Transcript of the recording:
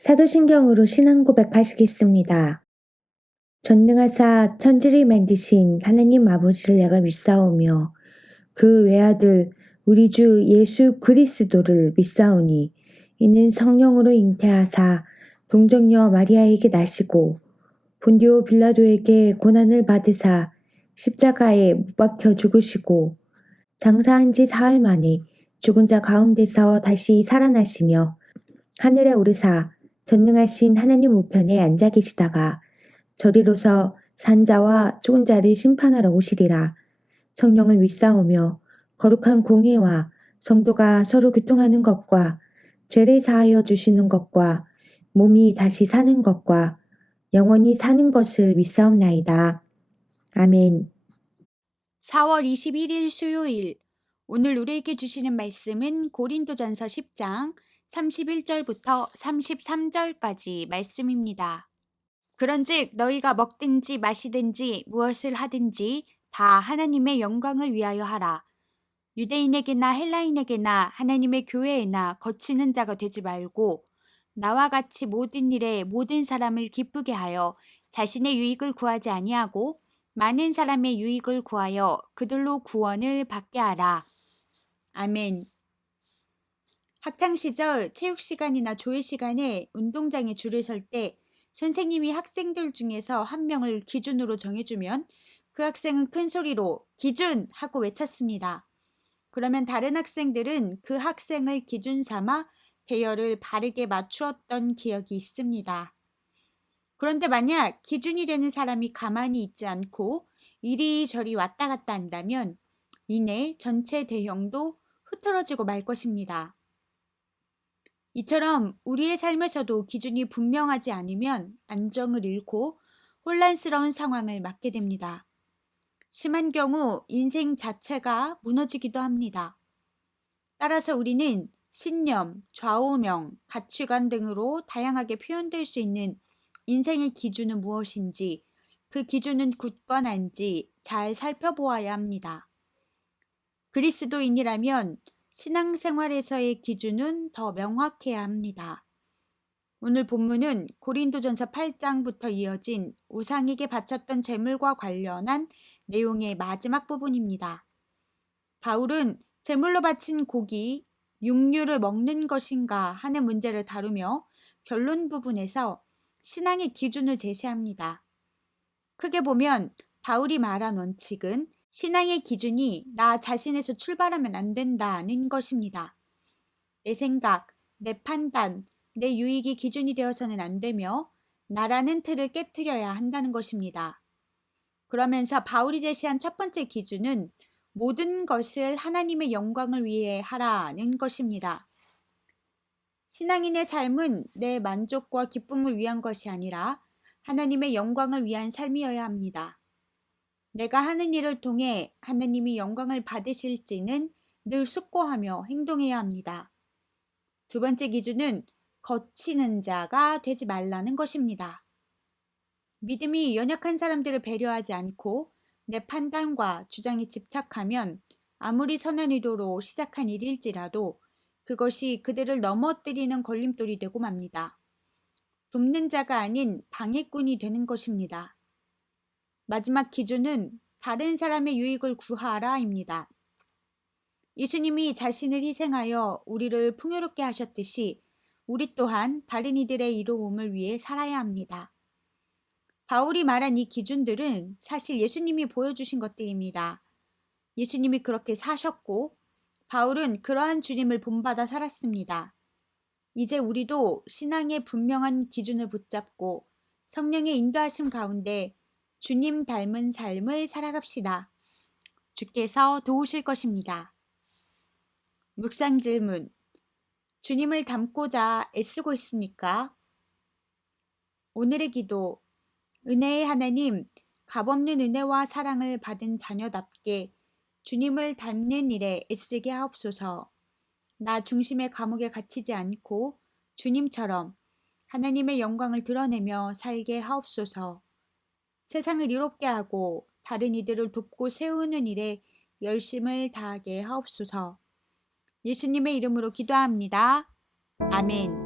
사도신경으로 신앙 고백하시겠습니다. 전능하사 천지를 만드신 하나님 아버지를 내가 믿사오며 그 외아들 우리 주 예수 그리스도를 믿사오니 이는 성령으로 잉태하사 동정녀 마리아에게 나시고 본디오 빌라도에게 고난을 받으사 십자가에 못 박혀 죽으시고 장사한 지 사흘 만에 죽은 자 가운데서 다시 살아나시며 하늘에 오르사 전능하신 하나님 우편에 앉아 계시다가 저리로서 산자와 죽은 자를 심판하러 오시리라. 성령을 믿사오며 거룩한 공회와 성도가 서로 교통하는 것과 죄를 사하여 주시는 것과 몸이 다시 사는 것과 영원히 사는 것을 믿사옵나이다. 아멘. 4월 21일 수요일. 오늘 우리에게 주시는 말씀은 고린도전서 10장 31절부터 33절까지 말씀입니다. 그런즉 너희가 먹든지 마시든지 무엇을 하든지 다 하나님의 영광을 위하여 하라. 유대인에게나 헬라인에게나 하나님의 교회에나 거치는 자가 되지 말고 나와 같이 모든 일에 모든 사람을 기쁘게 하여 자신의 유익을 구하지 아니하고 많은 사람의 유익을 구하여 그들로 구원을 받게 하라. 아멘. 학창시절 체육시간이나 조회시간에 운동장에 줄을 설 때 선생님이 학생들 중에서 한 명을 기준으로 정해주면 그 학생은 큰 소리로 기준! 하고 외쳤습니다. 그러면 다른 학생들은 그 학생을 기준 삼아 대열을 바르게 맞추었던 기억이 있습니다. 그런데 만약 기준이 되는 사람이 가만히 있지 않고 이리저리 왔다 갔다 한다면 이내 전체 대형도 흐트러지고 말 것입니다. 이처럼 우리의 삶에서도 기준이 분명하지 않으면 안정을 잃고 혼란스러운 상황을 맞게 됩니다. 심한 경우 인생 자체가 무너지기도 합니다. 따라서 우리는 신념, 좌우명, 가치관 등으로 다양하게 표현될 수 있는 인생의 기준은 무엇인지, 그 기준은 굳건한지 잘 살펴보아야 합니다. 그리스도인이라면 신앙생활에서의 기준은 더 명확해야 합니다. 오늘 본문은 고린도전서 8장부터 이어진 우상에게 바쳤던 제물과 관련한 내용의 마지막 부분입니다. 바울은 제물로 바친 고기, 육류를 먹는 것인가 하는 문제를 다루며 결론 부분에서 신앙의 기준을 제시합니다. 크게 보면 바울이 말한 원칙은 신앙의 기준이 나 자신에서 출발하면 안 된다는 것입니다. 내 생각, 내 판단, 내 유익이 기준이 되어서는 안 되며 나라는 틀을 깨트려야 한다는 것입니다. 그러면서 바울이 제시한 첫 번째 기준은 모든 것을 하나님의 영광을 위해 하라는 것입니다. 신앙인의 삶은 내 만족과 기쁨을 위한 것이 아니라 하나님의 영광을 위한 삶이어야 합니다. 내가 하는 일을 통해 하나님이 영광을 받으실지는 늘 숙고하며 행동해야 합니다. 두 번째 기준은 거치는 자가 되지 말라는 것입니다. 믿음이 연약한 사람들을 배려하지 않고 내 판단과 주장에 집착하면 아무리 선한 의도로 시작한 일일지라도 그것이 그들을 넘어뜨리는 걸림돌이 되고 맙니다. 돕는 자가 아닌 방해꾼이 되는 것입니다. 마지막 기준은 다른 사람의 유익을 구하라입니다. 예수님이 자신을 희생하여 우리를 풍요롭게 하셨듯이 우리 또한 다른 이들의 이로움을 위해 살아야 합니다. 바울이 말한 이 기준들은 사실 예수님이 보여주신 것들입니다. 예수님이 그렇게 사셨고 바울은 그러한 주님을 본받아 살았습니다. 이제 우리도 신앙의 분명한 기준을 붙잡고 성령의 인도하심 가운데 주님 닮은 삶을 살아갑시다. 주께서 도우실 것입니다. 묵상 질문. 주님을 닮고자 애쓰고 있습니까? 오늘의 기도. 은혜의 하나님, 값없는 은혜와 사랑을 받은 자녀답게 주님을 닮는 일에 애쓰게 하옵소서. 나 중심의 감옥에 갇히지 않고 주님처럼 하나님의 영광을 드러내며 살게 하옵소서. 세상을 이롭게 하고 다른 이들을 돕고 세우는 일에 열심을 다하게 하옵소서. 예수님의 이름으로 기도합니다. 아멘.